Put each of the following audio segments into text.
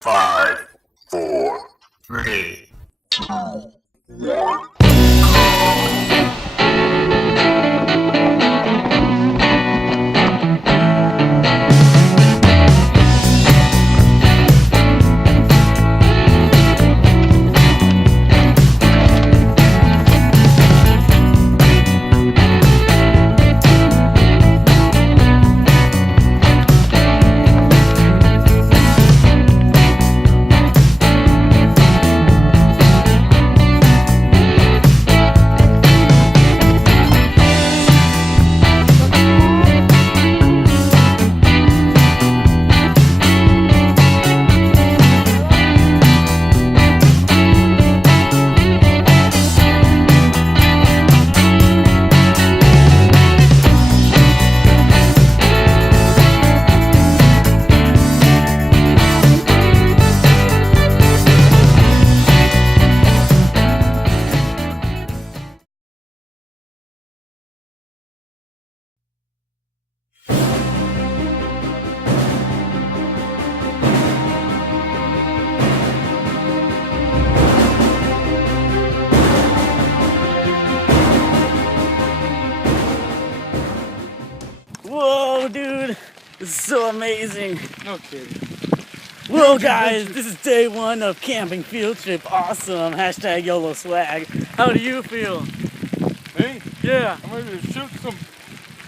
5, 4, 3, 2, 1. Whoa, dude, this is so amazing. No kidding. Whoa, guys, this is day one of camping field trip. Awesome. Hashtag YOLO swag. How do you feel? Me? Yeah. I'm ready to shoot some.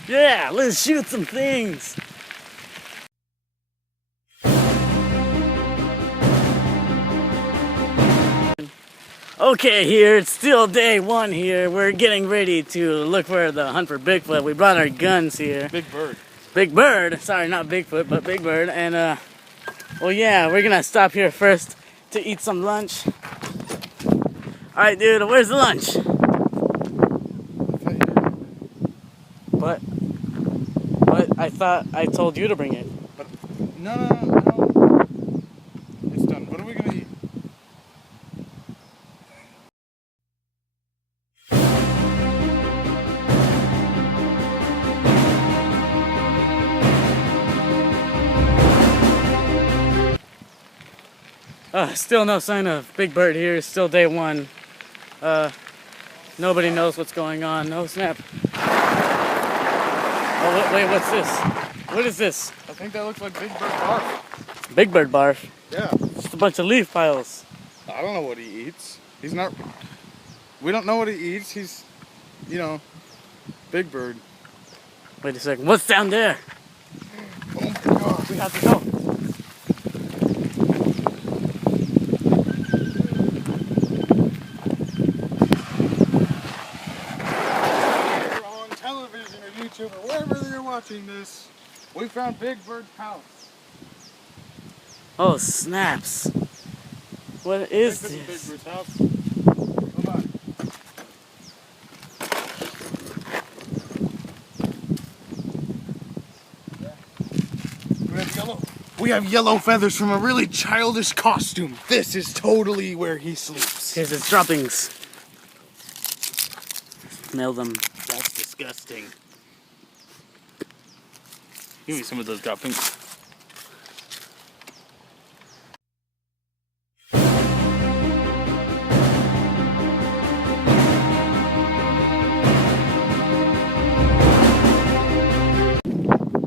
Yeah, let's shoot some things. Okay, here, it's still day one here. We're getting ready to look for the hunt for Bigfoot. We brought our guns here. Big bird. Big Bird, sorry, not Bigfoot, but Big Bird. And well, yeah, we're gonna stop here first to eat some lunch. Alright, dude, where's the lunch? But I thought I told you to bring it. But no. It's done. What are we gonna eat? Still no sign of Big Bird here. It's still day one. Nobody knows what's going on. No snap. Oh, wait, what's this? What is this? I think that looks like Big Bird barf. Big Bird barf. Yeah. Just a bunch of leaf piles. I don't know what he eats. He's not. We don't know what he eats. He's, Big Bird. Wait a second. What's down there? Oh my God. We have to go. On television or YouTube or wherever you're watching this, we found Big Bird's house. Oh, snaps. What is This is Big this? Bird's house. Come on. We have yellow feathers from a really childish costume. This is totally where he sleeps. Here's his droppings. Smell them. That's disgusting. Give me some of those droppings.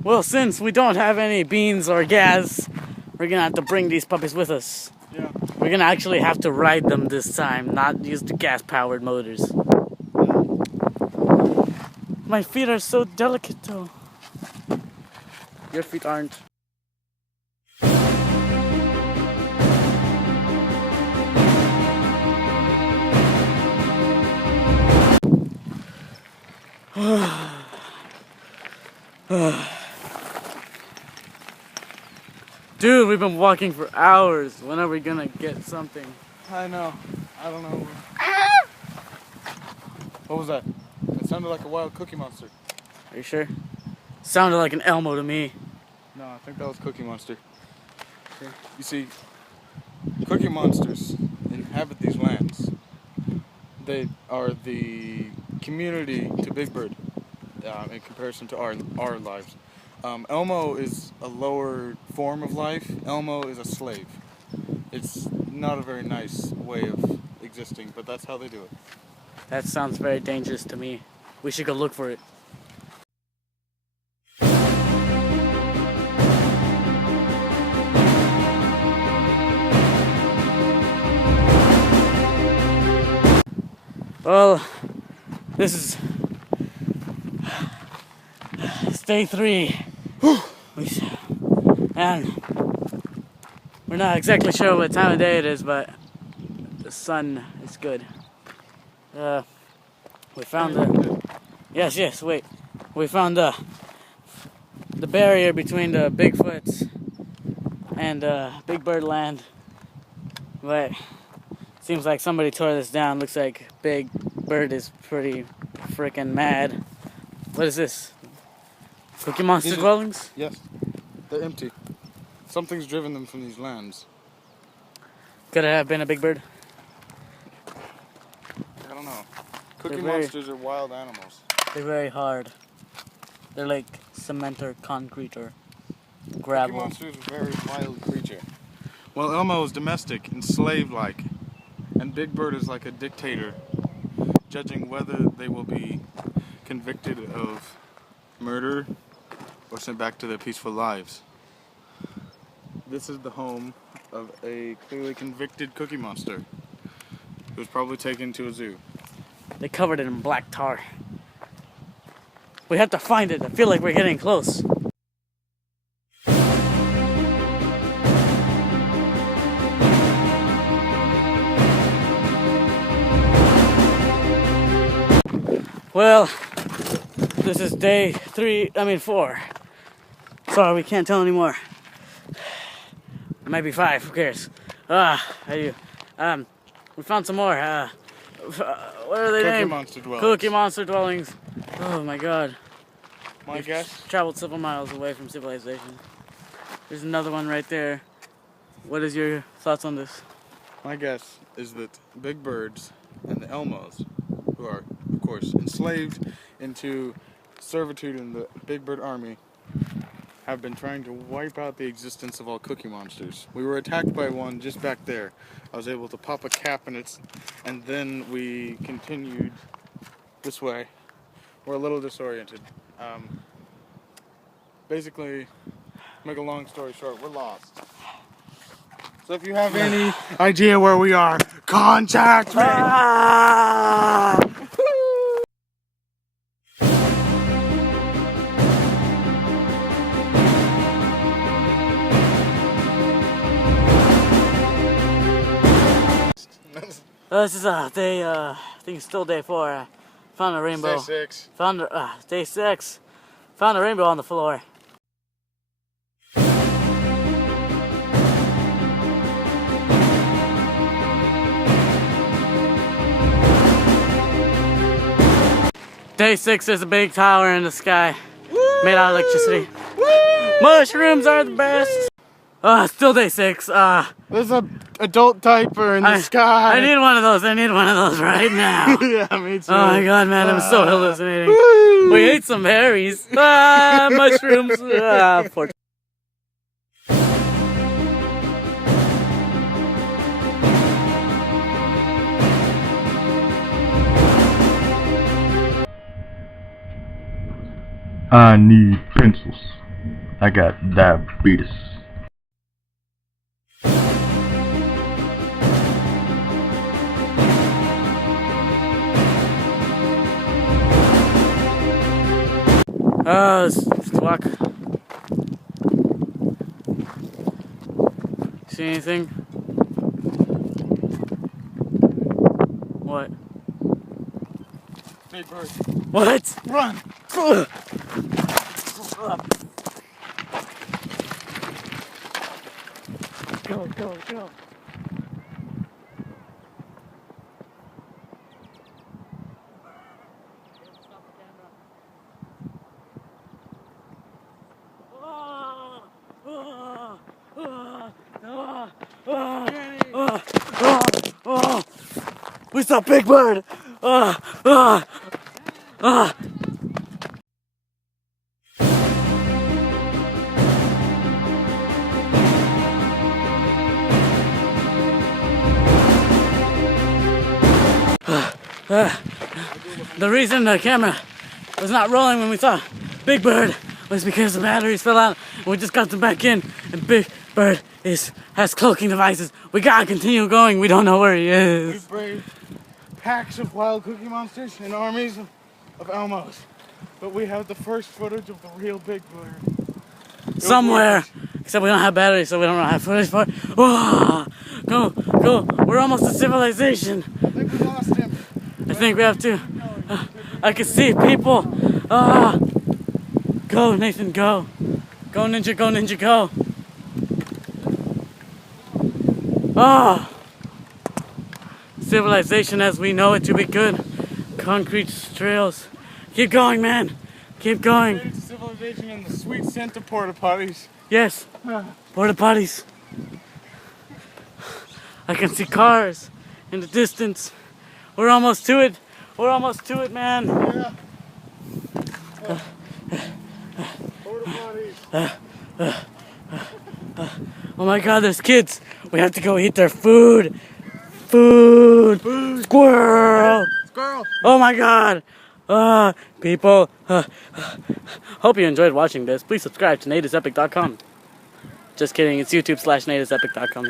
Well, since we don't have any beans or gas, we're gonna have to bring these puppies with us. Yeah. We're gonna actually have to ride them this time, not use the gas-powered motors. My feet are so delicate, though. Your feet aren't. Dude, we've been walking for hours. When are we gonna get something? I know. I don't know. What was that? It sounded like a wild Cookie Monster. Are you sure? Sounded like an Elmo to me. No, I think that was Cookie Monster. You see, Cookie Monsters inhabit these lands. They are the community to Big Bird in comparison to our lives. Elmo is a lower form of life. Elmo is a slave. It's not a very nice way of existing, but that's how they do it. That sounds very dangerous to me. We should go look for it. Well, this is day 3. And we're not exactly sure what time of day it is, but the sun is good. We found the... Yes, wait. We found the barrier between the Bigfoots and Big Bird land. But it seems like somebody tore this down. Looks like Big Bird is pretty freaking mad. What is this? Cookie Monster dwellings? Yes. They're empty. Something's driven them from these lands. Could it have been a Big Bird? I don't know. Cookie monsters are wild animals. They're very hard. They're like cement or concrete or gravel. Cookie monster is a very wild creature. Well, Elmo is domestic and slave-like, and Big Bird is like a dictator, judging whether they will be convicted of murder or sent back to their peaceful lives. This is the home of a clearly convicted Cookie Monster who was probably taken to a zoo. They covered it in black tar. We have to find it. I feel like we're getting close. Well, this is day 4. Sorry, we can't tell anymore. It might be 5, who cares? We found some more. What are they named? Monster dwellings. Cookie Monster dwellings. Oh my god. My guess? Traveled several miles away from civilization. There's another one right there. What is your thoughts on this? My guess is that Big Birds and the Elmos, who are, of course, enslaved into servitude in the Big Bird army, have been trying to wipe out the existence of all Cookie Monsters. We were attacked by one just back there. I was able to pop a cap in it, and then we continued this way. We're a little disoriented. Basically, make a long story short, we're lost. So if you have any idea where we are, contact me! Ah! This is day, I think it's still day 4. Found a rainbow. Day 6. Day 6. Found a rainbow on the floor. Day 6 is a big tower in the sky. Woo! Made out of electricity. Woo! Mushrooms are the best. Still day 6. There's a adult diaper in the sky. I need one of those. I need one of those right now. Yeah, me too. Oh my god, man, I'm so hallucinating. Woo! We ate some berries. Mushrooms. Poor. I need pencils. I got diabetes. Let's walk. See anything? What? Big Bird. What? Run! Go, go, go. We saw Big Bird! The reason the camera was not rolling when we saw Big Bird was because the batteries fell out and we just got them back in, and Big Bird has cloaking devices. We gotta continue going. We don't know where he is. We've braved packs of wild cookie monsters and armies of Elmos, but we have the first footage of the real Big Bird. Somewhere, except we don't have batteries, so we don't have footage for it. Whoa! Go! We're almost to civilization. I think we lost him. I think we have to. I can see people. Go, Nathan, go. Go, ninja, go. Civilization as we know it to be good. Concrete trails. Keep going, man. Keep going. Civilization and the sweet scent of porta potties. Yes. Porta potties. I can see cars in the distance. We're almost to it. We're almost to it, man. Yeah. Porta potties. Oh my God, there's kids. We have to go eat their food. Food. Squirrel. Squirrel. Oh my God. People. Hope you enjoyed watching this. Please subscribe to nativesepic.com. Just kidding. It's YouTube/nativesepic.com.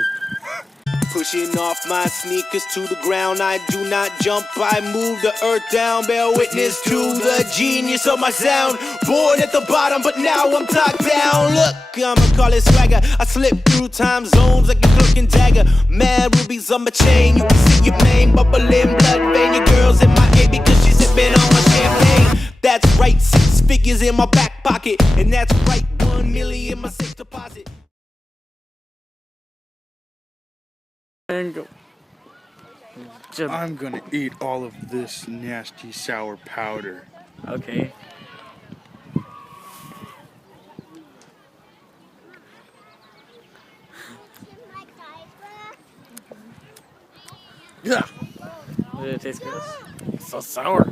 Pushing off my sneakers to the ground, I do not jump, I move the earth down. Bear witness to the genius of my sound. Born at the bottom, but now I'm top down. Look, I'ma call it swagger. I slip through time zones like a cloak and dagger. Mad rubies on my chain, you can see your name bubbling, blood vein. Your girl's in my ear because she's sipping on my champagne. That's right, 6 figures in my back pocket, and that's right, 1 million in my safe deposit. I'm gonna eat all of this nasty sour powder. Okay. Yeah. Did it taste good? So sour.